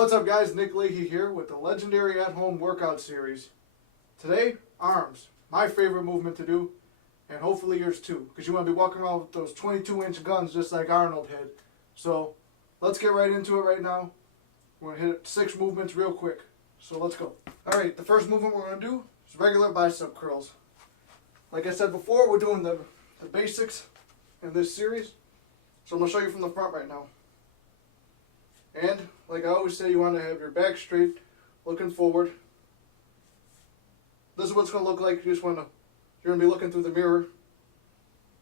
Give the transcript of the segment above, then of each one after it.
What's up guys, Nick Leahy here with the legendary at-home workout series. Today, arms, my favorite movement to do, and hopefully yours too, because you want to be walking around with those 22-inch guns just like Arnold had. So, let's get right into it right now. We're going to hit 6 movements real quick, so let's go. Alright, the first movement we're going to do is regular bicep curls. Like I said before, we're doing the basics in this series, so I'm going to show you from the front right now. And, like I always say, you want to have your back straight, looking forward. This is what it's going to look like. You're going to be looking through the mirror.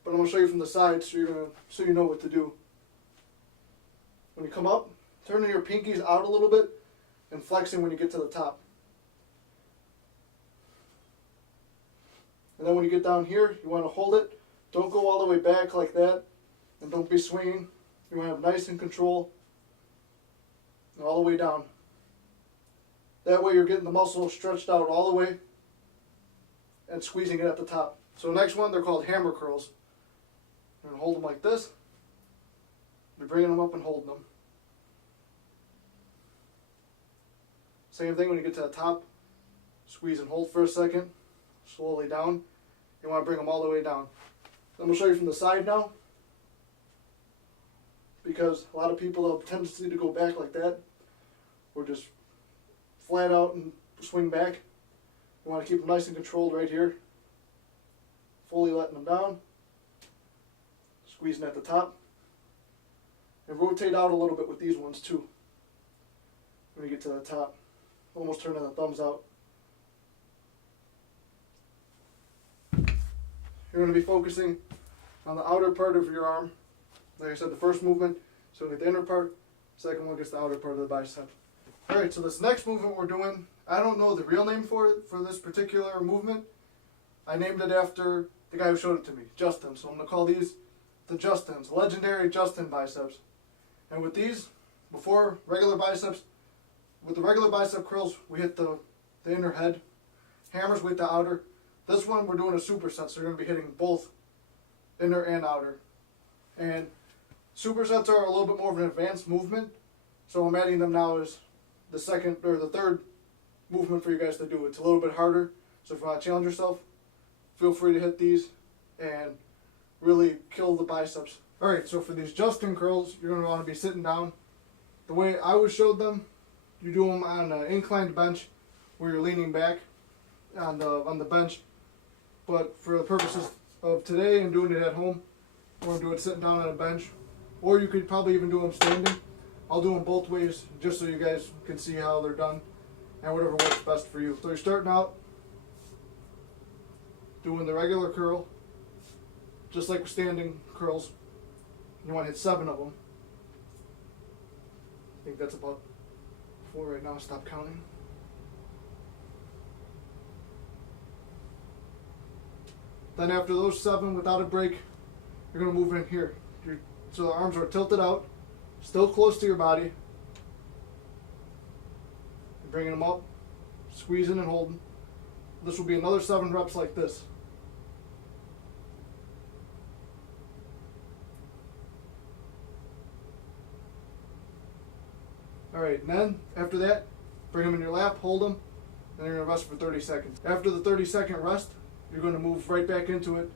But I'm going to show you from the side so you know what to do. When you come up, turning your pinkies out a little bit and flexing when you get to the top. And then when you get down here, you want to hold it. Don't go all the way back like that. And don't be swinging. You want to have nice and control. And all the way down. That way you're getting the muscle stretched out all the way and squeezing it at the top. So next one, they're called hammer curls. You're going to hold them like this. You're bringing them up and holding them. Same thing when you get to the top. Squeeze and hold for a second. Slowly down. You want to bring them all the way down. I'm going to show you from the side now. Because a lot of people have a tendency to go back like that. Or just flat out and swing back. You want to keep them nice and controlled right here. Fully letting them down. Squeezing at the top. And rotate out a little bit with these ones too. When you get to the top. Almost turning the thumbs out. You're going to be focusing on the outer part of your arm. Like I said, the first movement, so we get the inner part. Second one gets the outer part of the bicep. Alright, so this next movement we're doing, I don't know the real name for it, for this particular movement. I named it after the guy who showed it to me, Justin. So I'm going to call these the Justins, legendary Justin biceps. And with these, before regular biceps, with the regular bicep curls, we hit the inner head. Hammers with the outer. This one we're doing a superset, so you're going to be hitting both inner and outer. And supersets are a little bit more of an advanced movement, so I'm adding them now as the second or the third movement for you guys to do. It's a little bit harder, so if you want to challenge yourself, feel free to hit these and really kill the biceps. Alright, so for these Justin curls, you're going to want to be sitting down. The way I was showed them, you do them on an inclined bench where you're leaning back on the bench. But for the purposes of today and doing it at home, we're going to do it sitting down on a bench. Or you could probably even do them standing. I'll do them both ways just so you guys can see how they're done and whatever works best for you. So you're starting out doing the regular curl, just like standing curls. You want to hit 7 of them. I think that's about 4 right now. Stop counting. Then after those 7 without a break, you're going to move in here. So the arms are tilted out, still close to your body. You're bringing them up, squeezing and holding. This will be another 7 reps like this. Alright, and then after that, bring them in your lap, hold them, and you're going to rest for 30 seconds. After the 30-second rest, you're going to move right back into it,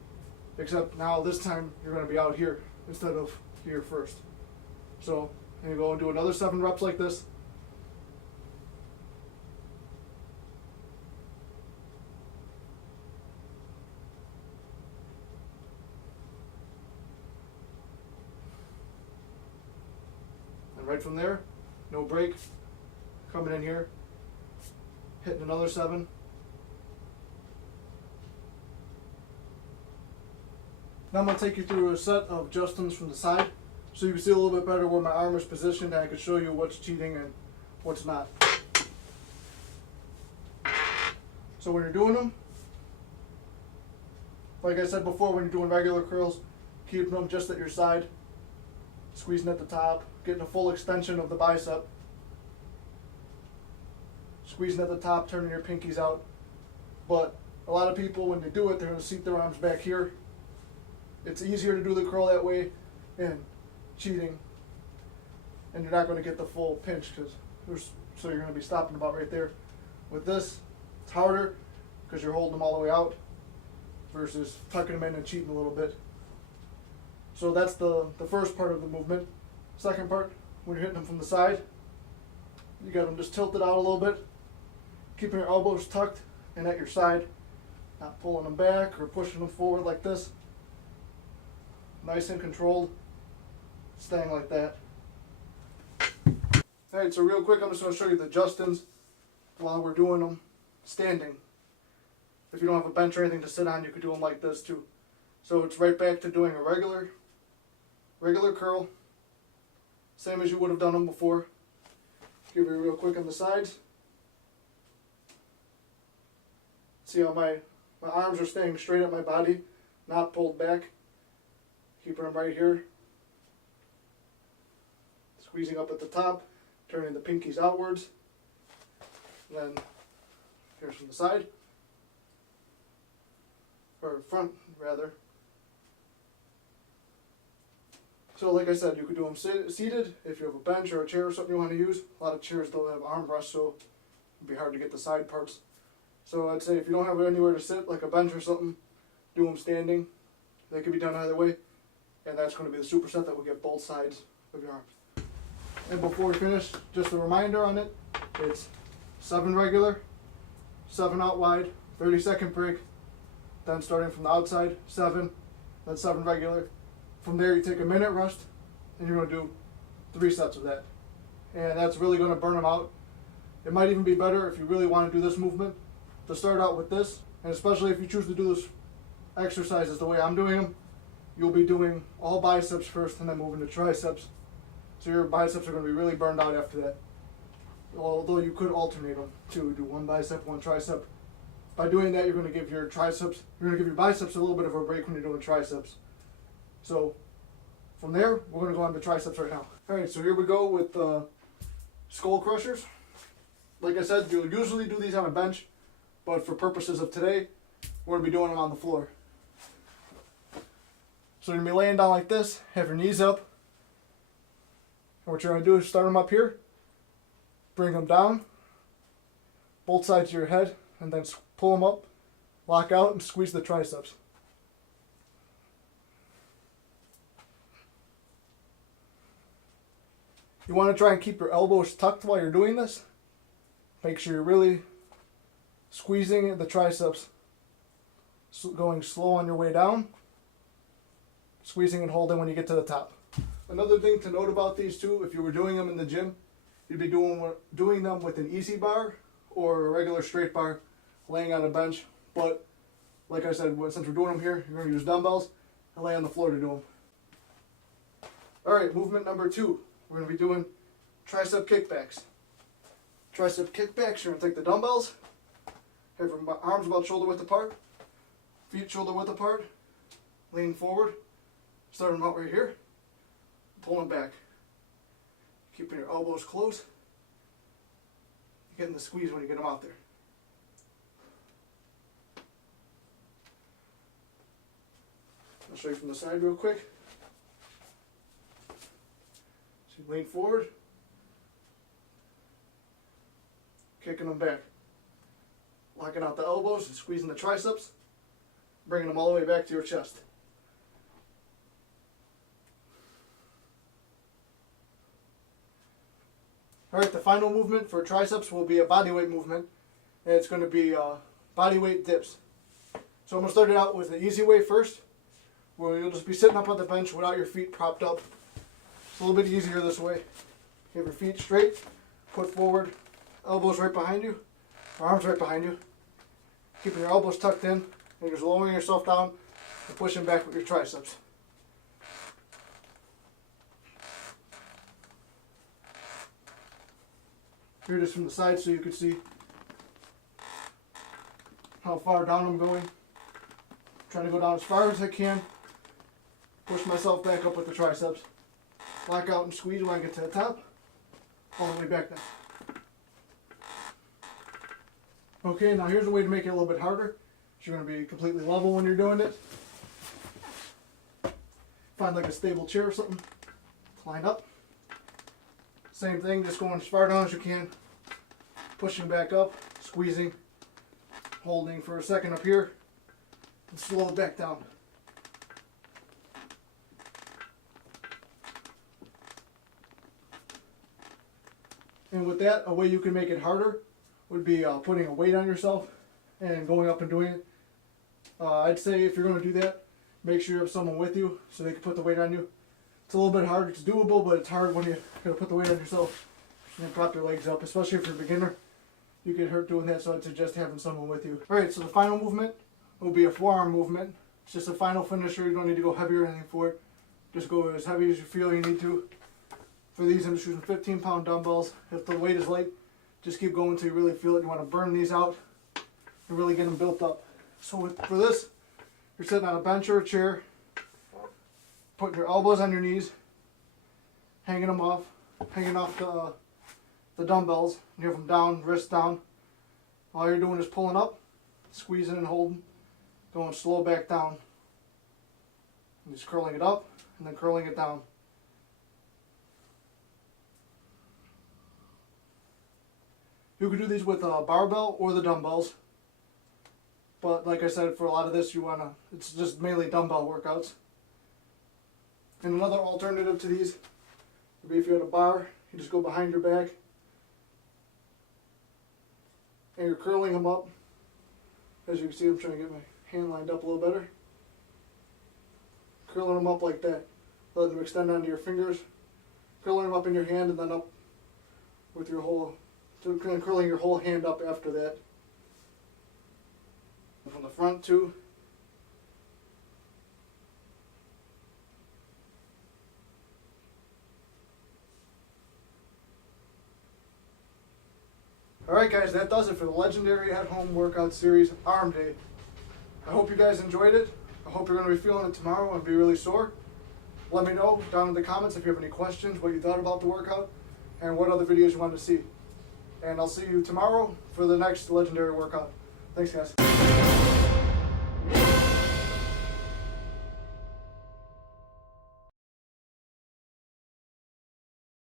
except now this time you're going to be out here instead of here first. So, and you go and do another 7 reps like this. And right from there, no break, coming in here, hitting another 7. Now I'm going to take you through a set of Justins from the side so you can see a little bit better where my arm is positioned and I can show you what's cheating and what's not. So when you're doing them, like I said before, when you're doing regular curls, keeping them just at your side, squeezing at the top, getting a full extension of the bicep, squeezing at the top, turning your pinkies out. But a lot of people, when they do it, they're going to seat their arms back here. It's easier to do the curl that way and cheating, and you're not going to get the full pinch because So you're going to be stopping about right there. With this, it's harder because you're holding them all the way out versus tucking them in and cheating a little bit. So that's the first part of the movement. Second part, when you're hitting them from the side, you got them just tilted out a little bit, keeping your elbows tucked and at your side, not pulling them back or pushing them forward like this. Nice and controlled, staying like that. Alright, so real quick, I'm just going to show you the adjustments while we're doing them standing. If you don't have a bench or anything to sit on, you could do them like this too. So it's right back to doing a regular curl, same as you would have done them before. Give you real quick on the sides. See how my arms are staying straight at my body, not pulled back. Keeping them right here. Squeezing up at the top, turning the pinkies outwards. And then here's from the side. Or front, rather. So like I said, you could do them seated if you have a bench or a chair or something you want to use. A lot of chairs don't have armrests, so it'd be hard to get the side parts. So I'd say if you don't have anywhere to sit, like a bench or something, do them standing. They could be done either way. And that's going to be the superset that will get both sides of your arms. And before we finish, just a reminder on it. It's 7 regular, 7 out wide, 30-second break. Then starting from the outside, 7, then 7 regular. From there you take a minute rest, and you're going to do 3 sets of that. And that's really going to burn them out. It might even be better if you really want to do this movement to start out with this, and especially if you choose to do this exercises the way I'm doing them, you'll be doing all biceps first and then moving to triceps. So your biceps are going to be really burned out after that. Although you could alternate them too, do 1 bicep, 1 tricep. By doing that, you're going to give your biceps a little bit of a break when you're doing triceps. So from there, we're going to go on to triceps right now. Alright, so here we go with skull crushers. Like I said, you'll usually do these on a bench, but for purposes of today, we're going to be doing them on the floor. So you're going to be laying down like this, have your knees up. And what you're going to do is start them up here, bring them down, both sides of your head, and then pull them up, lock out, and squeeze the triceps. You want to try and keep your elbows tucked while you're doing this. Make sure you're really squeezing the triceps, going slow on your way down, squeezing and holding when you get to the top. Another thing to note about these two, if you were doing them in the gym, you'd be doing them with an easy bar or a regular straight bar, laying on a bench. But like I said, since we're doing them here, you're going to use dumbbells and lay on the floor to do them. Alright, movement number 2. We're going to be doing tricep kickbacks. Tricep kickbacks, you're going to take the dumbbells, have your arms about shoulder width apart, feet shoulder width apart, lean forward, start them out right here, pull them back. Keeping your elbows close, getting the squeeze when you get them out there. I'll show you from the side real quick. So you lean forward, kicking them back, locking out the elbows and squeezing the triceps, bringing them all the way back to your chest. Alright, the final movement for triceps will be a bodyweight movement, and it's going to be bodyweight dips. So I'm going to start it out with the easy way first, where you'll just be sitting up on the bench without your feet propped up. It's a little bit easier this way. You have your feet straight, foot forward, elbows right behind you, arms right behind you. Keeping your elbows tucked in, and you're just lowering yourself down and pushing back with your triceps. Here it is from the side so you can see how far down I'm going. Trying to go down as far as I can. Push myself back up with the triceps. Lock out and squeeze when I get to the top. All the way back down. Okay, now here's a way to make it a little bit harder. So you're going to be completely level when you're doing it. Find like a stable chair or something. Line up. Same thing, just going as far down as you can, pushing back up, squeezing, holding for a second up here, and slow it back down. And with that, a way you can make it harder would be putting a weight on yourself and going up and doing it. I'd say if you're going to do that, make sure you have someone with you so they can put the weight on you. It's a little bit hard. It's doable, but it's hard when you got to put the weight on yourself and then prop your legs up, especially if you're a beginner. You get hurt doing that, so I'd suggest having someone with you. Alright, so the final movement will be a forearm movement. It's just a final finisher. You don't need to go heavy or anything for it. Just go as heavy as you feel you need to. For these, I'm just using 15-pound dumbbells. If the weight is light, just keep going until you really feel it. You want to burn these out and really get them built up. So for this, you're sitting on a bench or a chair, putting your elbows on your knees, hanging off the dumbbells. You have them down, wrists down. All you're doing is pulling up, squeezing and holding, going slow back down. And just curling it up and then curling it down. You can do these with a barbell or the dumbbells. But like I said, for a lot of this, it's just mainly dumbbell workouts. And another alternative to these would be if you had a bar, you just go behind your back and you're curling them up. As you can see, I'm trying to get my hand lined up a little better. Curling them up like that. Letting them extend onto your fingers. Curling them up in your hand and then up with your whole, curling your whole hand up after that. From the front too. Alright guys, that does it for the legendary at-home workout series, Arm Day. I hope you guys enjoyed it. I hope you're going to be feeling it tomorrow and be really sore. Let me know down in the comments if you have any questions, what you thought about the workout, and what other videos you want to see. And I'll see you tomorrow for the next legendary workout. Thanks guys.